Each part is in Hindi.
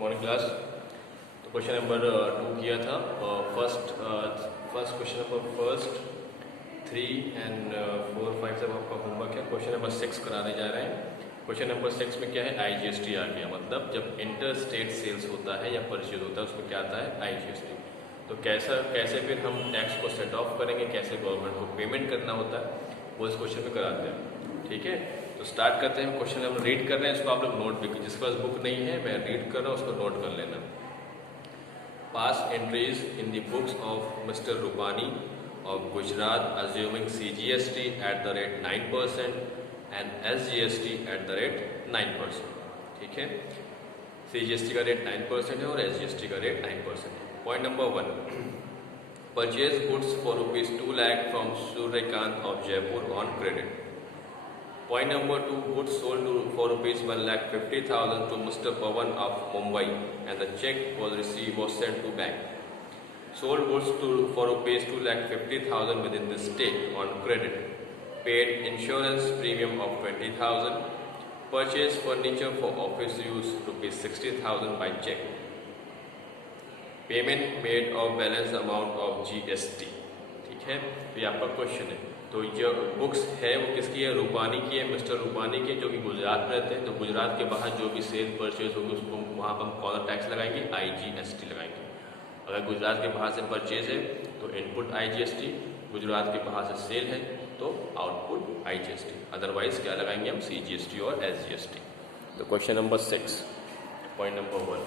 Morning class. तो क्वेश्चन नंबर 2 किया था। First question number first 3 and 4 5 सब आपका होमवर्क है। क्वेश्चन नंबर 6 कराने जा रहे हैं। क्वेश्चन नंबर 6 में क्या है, IGST आ गया। मतलब जब इंटर स्टेट सेल्स होता है या परचेज होता है उसमें क्या आता है, IGST। तो कैसे फिर हम टैक्स को सेट ऑफ करेंगे, कैसे गवर्नमेंट को पेमेंट करना होता है, वो इस क्वेश्चन में कराते हैं। ठीक है, तो स्टार्ट करते हैं। क्वेश्चन हम रीड कर रहे हैं, इसको आप लोग नोट भी, जिसके पास बुक नहीं है मैं रीड कर रहा हूँ, उसको नोट कर लेना। Pass entries in the books of mister Rupani of Gujarat assuming CGST at the rate 9% and SGST at the rate 9%। ठीक है, CGST का रेट 9% है और SGST का रेट 9% है। Point number 1, purchase goods for ₹2 lakh from Suryakant of Jaipur on credit. Point number 2, goods sold for ₹1,50,000 to Mr. Pawan of Mumbai and the check was sent to bank. Sold goods for ₹2,50,000 within the state on credit. Paid insurance premium of 20,000. Purchased furniture for office use ₹60,000 by check. Payment made of balance amount of GST। ठीक है, तो ये आपका क्वेश्चन है। तो जो बुक्स है वो किसकी है, रूपानी की है, मिस्टर रूपानी की, जो कि गुजरात में रहते हैं। तो गुजरात के बाहर जो भी सेल परचेज होगी उसको वहाँ पर हम कौन टैक्स लगाएंगे, IGST लगाएंगे। अगर गुजरात के बाहर से परचेज है तो इनपुट IGST, गुजरात के बाहर से सेल है तो आउटपुट IGST, अदरवाइज क्या लगाएंगे हम, CGST और SGST। तो क्वेश्चन नंबर 6, पॉइंट नंबर 1,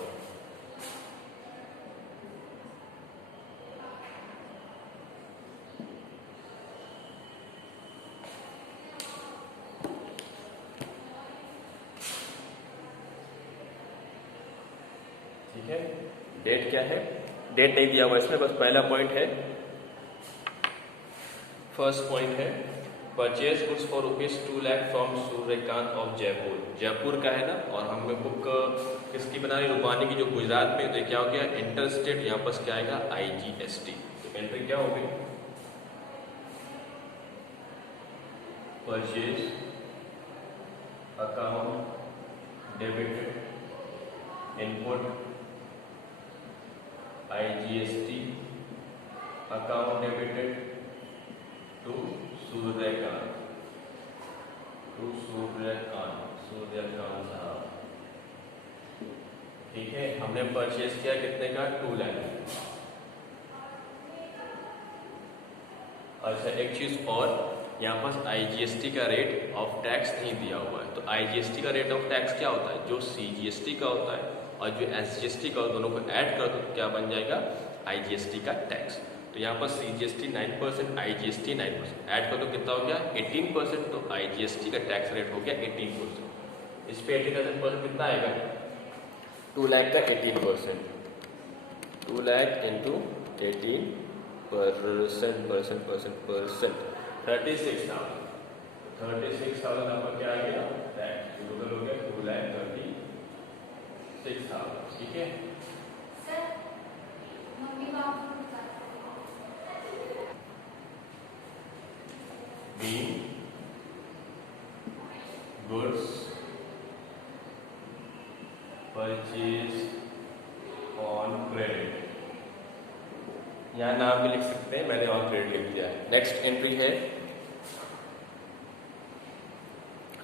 ठीक है। डेट क्या है, डेट नहीं दिया हुआ इसमें, बस पहला पॉइंट है, फर्स्ट पॉइंट है purchase goods for ₹2 lakh from Suryakant of Jaipur. Jaipur का है ना, और हमें बुक किसकी बना रही, रूपानी की, जो गुजरात में। तो क्या हो गया, इंटर स्टेट, यहाँ पर क्या आएगा, IGST। तो एंट्री क्या होगी, purchase account debited, input IGST account debited to Suryakant, Suryakant साहब। ठीक है, हमने परचेज किया कितने का, 2 लाख। अच्छा, एक चीज और, यहाँ पास IGST का रेट ऑफ टैक्स नहीं दिया हुआ है। तो IGST का रेट ऑफ टैक्स क्या होता है, जो CGST का होता है और जो SGST का, दोनों को ऐड कर दो तो क्या बन जाएगा, IGST का टैक्स। तो यहाँ पर CGST 9%, IGST 9%, ऐड कर दो कितना हो गया, 18%। तो IGST का टैक्स रेट हो गया 18%। इस पे 18% कितना आएगा, 2 लाख का 18%, 2 लाख इंटू 18%, 36,000 आपका क्या आ गया, टैक्स। टोटल हो गया 2,36,000। ठीक है, गुड्स परचेज ऑन क्रेडिट, यहाँ नाम भी लिख सकते हैं, मैंने ऑन क्रेडिट लिख दिया है। नेक्स्ट एंट्री है,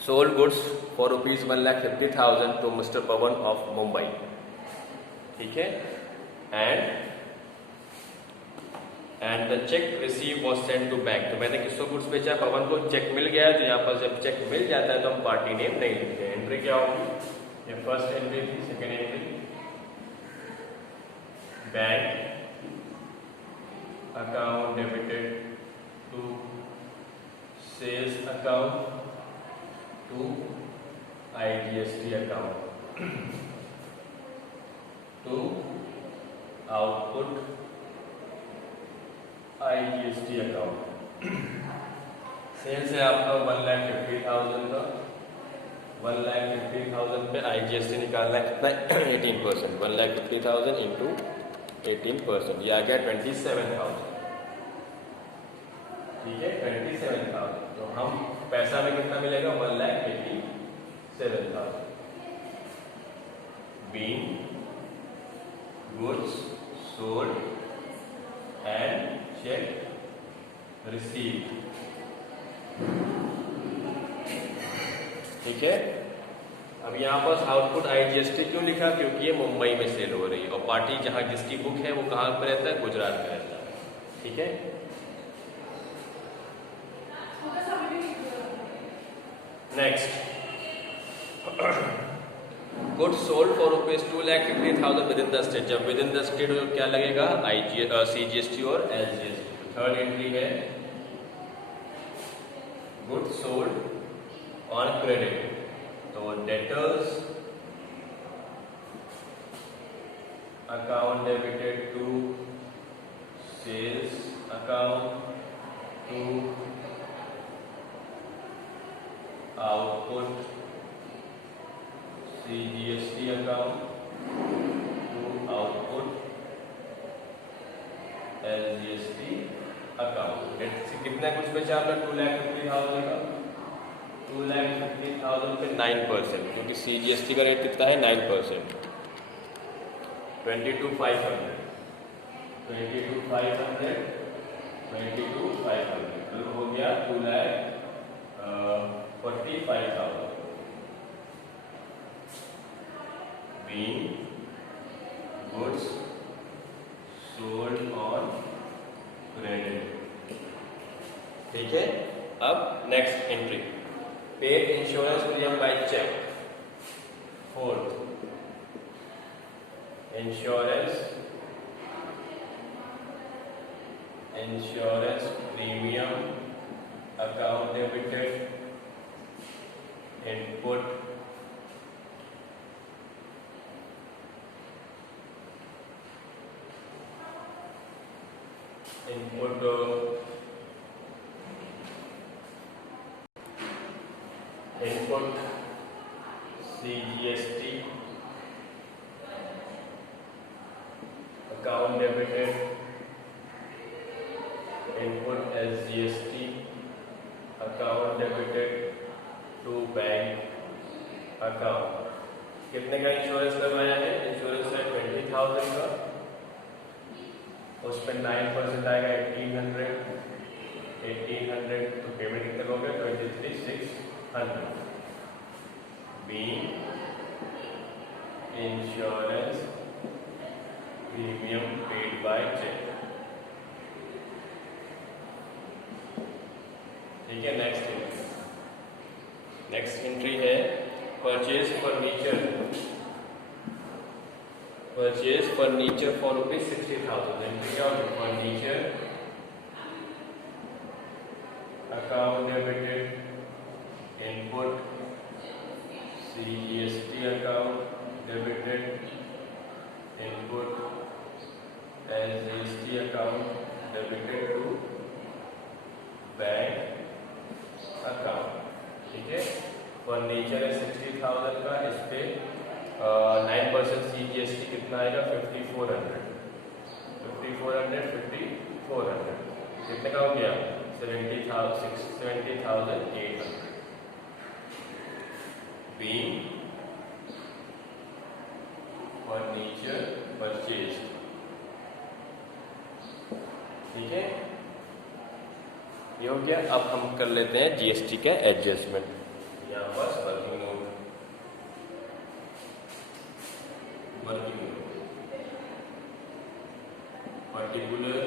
sold goods for ₹1,50,000 to mister Pawan of Mumbai. ठीक है, and the cheque receive was send to bank. तो मैंने किसको गुड्स बेचा, पवन को, चेक मिल गया है। तो यहाँ पर जब चेक मिल जाता है तो हम पार्टी नेम नहीं लिखते। एंट्री क्या होगी, ये फर्स्ट एंट्री थी, second entry bank account debited to sales account to IGST account to output IGST account. Sales है आपका 1,50,000 का, 1,50,000 पे IGST निकालना है कितना, 18%, 1,50,000 इंटू 18%, ये आ गया 27,000। ठीक है, 27,000। तो हम पैसा में कितना मिलेगा, 1,87,000 being goods sold and check received. ठीक है, अब यहाँ पर आउटपुट IGST क्यों लिखा? क्योंकि ये मुंबई में सेल हो रही है और पार्टी जहाँ जिसकी बुक है वो कहाँ पे रहता है? गुजरात में रहता है। ठीक है, next goods sold for ₹2,50,000 within the state. जब विद इन द स्टेट हो क्या लगेगा? CGST और LGST। थर्ड एंट्री है गुड्स सोल्ड ऑन क्रेडिट, तो debtors account debited to sales account to output CGST account to output LGST account. कितना कुछ बचा आपका? 2,50,000 का। 2,50,000 पे 9%, क्योंकि CGST का रेट कितना है? 9%। 22,500 तो हो गया 2,45,000 being goods sold on credit। ठीक है, अब next entry paid insurance premium by cheque. Fourth insurance premium account debited input CGST account debited input SGST account debited to bank account. कितने का इंश्योरेंस करवाया है? इंश्योरेंस है 20,000 का, उस पर 9% आएगा 1800 तो पेमेंट कितना हो गया? 23,600 being insurance premium paid by check। ठीक है, नेक्स्ट एंट्री है परचेज फर्नीचर फॉर ₹60,000। एंट्री क्या होगी? Furniture account debited input CGST account debited input LGST account debited to bank account. ठीक है, फर्नीचर है 60,000 का, इस पे 9% CGST कितना आएगा? 5,400 कितने का हो गया? 70,800 being furniture purchased। ठीक है, ये हो गया। अब हम कर लेते हैं GST का एडजस्टमेंट। यहाँ पर working note particular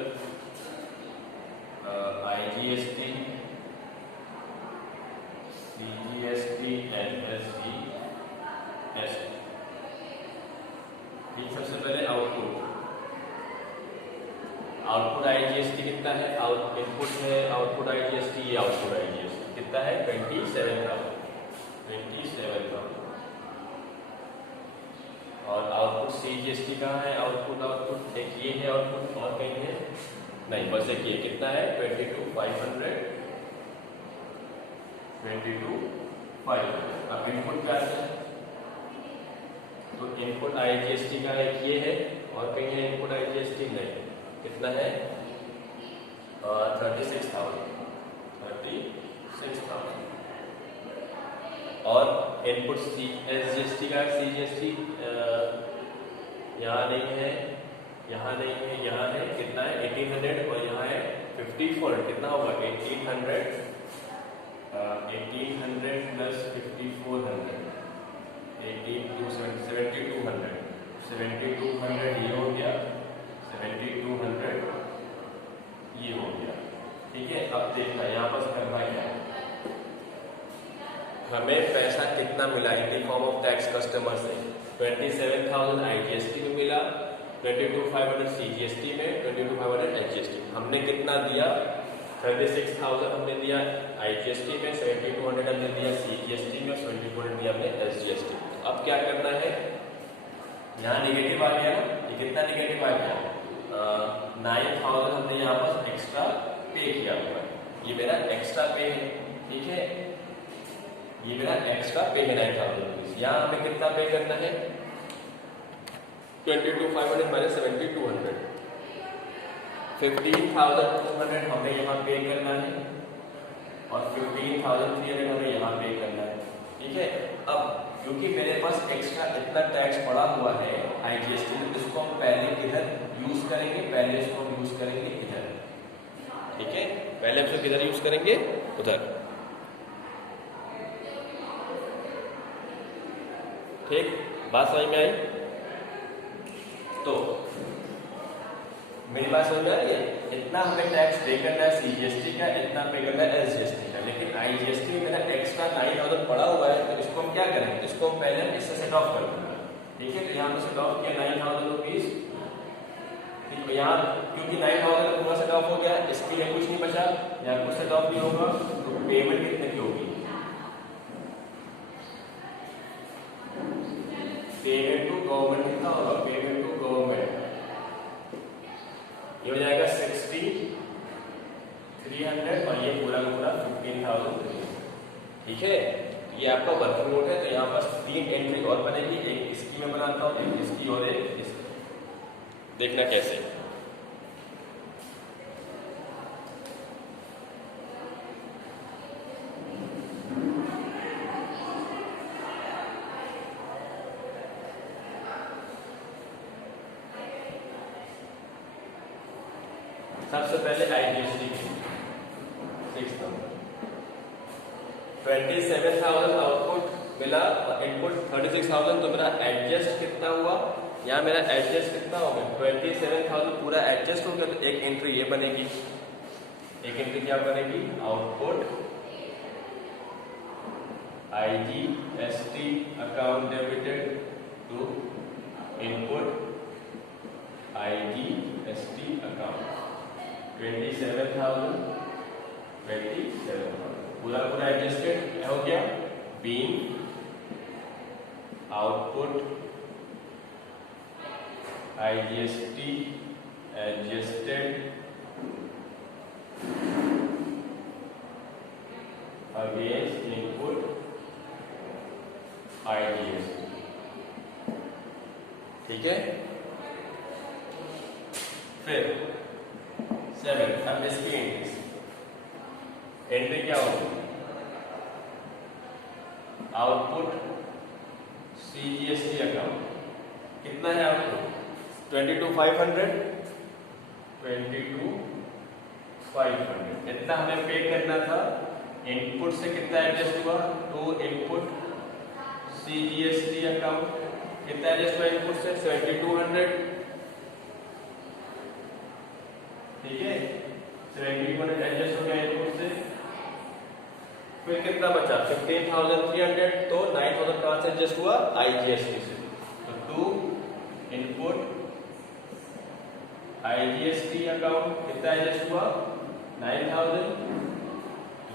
IGST CGST and SGST। सबसे पहले आउटपुट IGST कितना है? इनपुट है आउटपुट IGST, ये आउटपुट IGST कितना है? 27,000। और आउटपुट CGST कहाँ है? आउटपुट एक ये है आउटपुट, और कहीं है नहीं, बस एक ये कितना है? 22,500। अब इनपुट क्या है? तो इनपुट IGST का एक ये है और कहीं है इनपुट IGST नहीं, कितना है? 36,000। और इनपुट SGST का CGST यहाँ नहीं है, यहाँ नहीं है, यहाँ है, कितना है 1800 और यहाँ है 54, कितना होगा 1800 प्लस 5400 7200 ये हो गया, 7200 ये हो गया। ठीक है, अब देखना यहाँ पर करना क्या है, हमें पैसा कितना मिला in the form of tax customer से। 27,000 IGST में मिला, 22,500 CGST में, 22,500 HGST। हमने कितना दिया, 36,000 हमने दिया IGST में, 7,200 हमने दिया CGST में, 7,200 दिया हमने SGST। अब क्या करना है, यहाँ निगेटिव आ गया ना, ये कितना निगेटिव आ गया, 9,000 हमने यहाँ पर एक्स्ट्रा पे किया हुआ है, ये मेरा एक्स्ट्रा पे है। ठीक है, ये मेरा एक्स्ट्रा पे है 9,000 रुपीज। यहाँ हमें कितना पे करना है, 22,500 माइनस 7,200, 15,200 हमें यहाँ पे करना है और 15,300 हमें यहाँ पे करना है। ठीक है, अब क्योंकि मेरे पास एक्स्ट्रा इतना टैक्स पड़ा हुआ है IGST में, इसको हम पहले इधर यूज करेंगे, पहले इसको हम यूज करेंगे इधर। ठीक है, पहले हम इसको किधर यूज करेंगे, उधर। ठीक, बात समझ में आई? तो मेरी बात समझ में आ रही है, इतना हमें टैक्स पे करना है CGST का, इतना पे करना है SGST का, लेकिन IGST में मेरा एक्स्ट्रा 9,000 पड़ा हुआ है, तो इसको हम क्या करेंगे, इसको हम पहले इससे सेट ऑफ कर देंगे। ठीक है, तो यहाँ पर सेट ऑफ किया 9,000 रुपीज। ठीक है, यहाँ क्योंकि 9,000 पूरा सेट ऑफ हो गया, इसके लिए कुछ नहीं बचा, यहाँ कुछ सेट ऑफ नहीं होगा, तो पेमेंट कितने की होगी, पेमेंट टू गवर्नमेंट कितना होगा, पेमेंट टू गवर्नमेंट ये हो जाएगा 60,300 और ये पूरा का पूरा 15,000। ठीक है, ये आपका वर्किंग नोट है, तो यहाँ पर 3 एंट्री और बनेगी, एक इसकी मैं बनाता हूँ, एक इसकी और एक इसकी। देखना कैसे, सबसे पहले IGST की 27,000 आउटपुट मिला और इनपुट 36,000, तो मेरा एडजस्ट कितना हुआ, यहाँ मेरा एडजस्ट कितना हो गया, 27,000 पूरा एडजस्ट हो गया, तो एक एंट्री ये बनेगी, एक एंट्री क्या बनेगी, output IGST account debited to input IGST account 27,000 पूरा पूरा एडजस्टेड हो गया, being output IGST adjusted against input IGST। ठीक है, फिर 7, अब इसकी एंट्री क्या होगी, आउटपुट CGST अकाउंट कितना है, आउटपुट 22,500 इतना हमें पे करना था, इनपुट से कितना एडजस्ट हुआ, तो इनपुट CGST अकाउंट कितना एडजस्ट हुआ, इनपुट से 7,200। ठीक है, 7,200 एडजस्ट हो गया इनपुट से, फिर कितना बचा 15,300, तो 9,000 कहां से एडजस्ट हुआ, IGST से, तो 2 इनपुट IGST अकाउंट कितना एडजस्ट हुआ 9,000,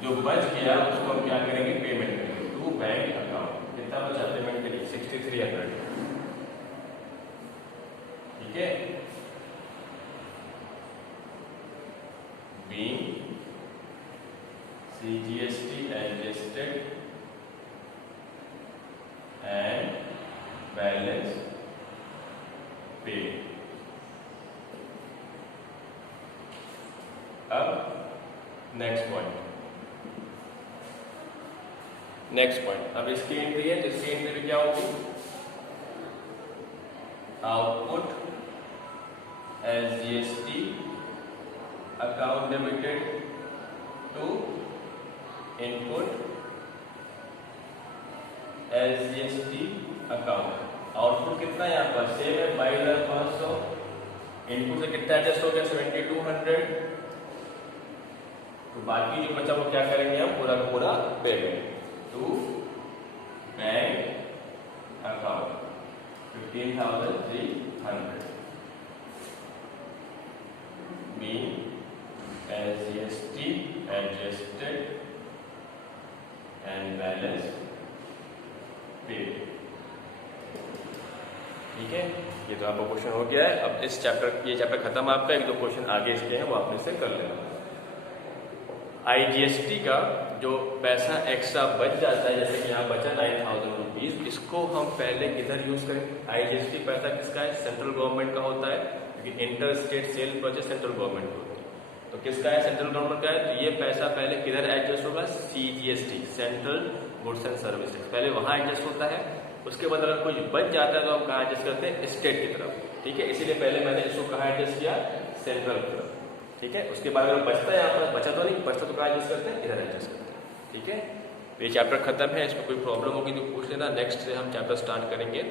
जो बच गया उसको हम क्या करेंगे, पेमेंट करेंगे टू बैंक अकाउंट, कितना बचा पेमेंट के लिए 6,300। ठीक है, being CGST adjusted and balance paid। अब नेक्स्ट पॉइंट, अब इसकी एंट्री है, तो इसकी एंट्री क्या होगी, output as GST account debited to input as GST account। Output कितना है यहाँ पर सेम है 22,500, इनपुट से कितना एडजस्ट हो गया 7,200, तो बाकी जो बचा वो क्या करेंगे हम पूरा का पूरा payment to bank account 15,300 being as GST adjusted and balance paid। ठीक है, ये तो आपका क्वेश्चन हो गया है। अब इस चैप्टर ये चैप्टर खत्म आपका, एक दो क्वेश्चन आगे इसके हैं वो आप में से कर लेना। IGST का जो पैसा एक्स्ट्रा बच जाता है, जैसे कि यहाँ बचा 9,000 रुपीज, इसको हम पहले किधर यूज करेंगे? IGST पैसा किसका है? सेंट्रल गवर्नमेंट का होता है, क्योंकि inter state sale project central government होती है। तो किसका है? सेंट्रल गवर्नमेंट का है। तो ये पैसा पहले किधर एडजस्ट होगा? CGST, central goods and services, पहले वहां एडजस्ट होता है। उसके बाद अगर कुछ बच जाता है तो हम कहाँ एडजस्ट करते हैं? स्टेट की तरफ। ठीक है, इसीलिए पहले मैंने इसको कहाँ एडजस्ट किया? सेंट्रल की तरफ। ठीक है, उसके बाद अगर बचता है, यहाँ पर बचा तो नहीं, बचता तो कहाँ एडजस्ट करते हैं? इधर एडजस्ट करते हैं। ठीक है, तो ये चैप्टर खत्म है। इसमें कोई प्रॉब्लम होगी तो पूछ लेना। नेक्स्ट से हम चैप्टर स्टार्ट करेंगे,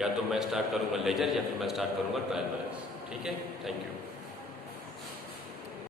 या तो मैं स्टार्ट करूंगा लेजर या फिर मैं स्टार्ट करूंगा ट्रायल बैलेंस। ठीक है, थैंक यू।